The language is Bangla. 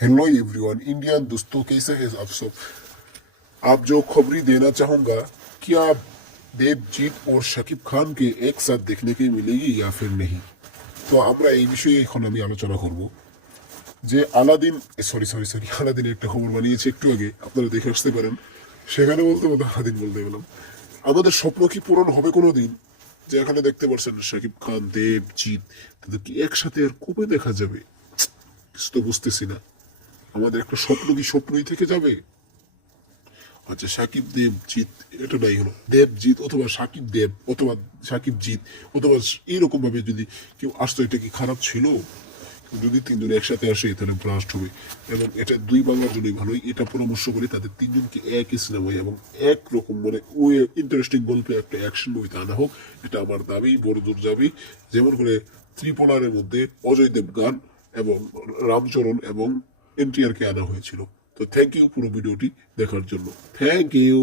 हेलो एवरीवन इंडियन दोस्तों कैसे हैं आप सब आप जो खबरी देना चाहूंगा क्या देवजीत और শাকিব খানকে একসাথ দেখনে কি মিলেগি या फिर नहीं তো আমরা এই বিষয়ে এখন আমি আলোচনা করব যে আলাদিন সরি সরি সরি আলাদিনের একটা খবর বানিয়েছি একটু আগে আপনারা দেখে আসতে পারেন সেখানে বলতে বলতে আলাদিন বলতে গেলাম আমাদের স্বপ্ন কি পূরণ হবে কোনো দিন যে এখানে দেখতে পাচ্ছেন শাকিব খান দেবজিৎ তাদেরকে একসাথে আর কবে দেখা যাবে কিছু তো বুঝতেছি না আমাদের একটা স্বপ্ন কি স্বপ্নই থেকে যাবে? আচ্ছা সাকিব, দেব, জিৎ, এটা নাই হলো। দেব, জিৎ অথবা সাকিব, দেব, অথবা সাকিব, জিৎ, অথবা এইরকম ভাবে যদি কেউ আসতো, এটা কি খারাপ ছিল? যদি তিনজন একসাথে আসে, তাহলে ব্লাস্ট হবে। এবং এটা দুই বাংলার জন্যই ভালোই। এটা পরামর্শ করে তাদের তিনজনকে একই সিনেমায় এবং এক রকম মানে ওই ইন্টারেস্টিং গল্পে একটা অ্যাকশন মুভিতে আনা হোক, এটা আমার দাবি, বড় দূর যাবি যেমন করে ত্রিপোলারের মধ্যে অজয় দেবগান এবং রামচরণ এবং এনটিআর কে আনা হয়েছিল। তো থ্যাংক ইউ পুরো ভিডিওটি দেখার জন্য। Thank you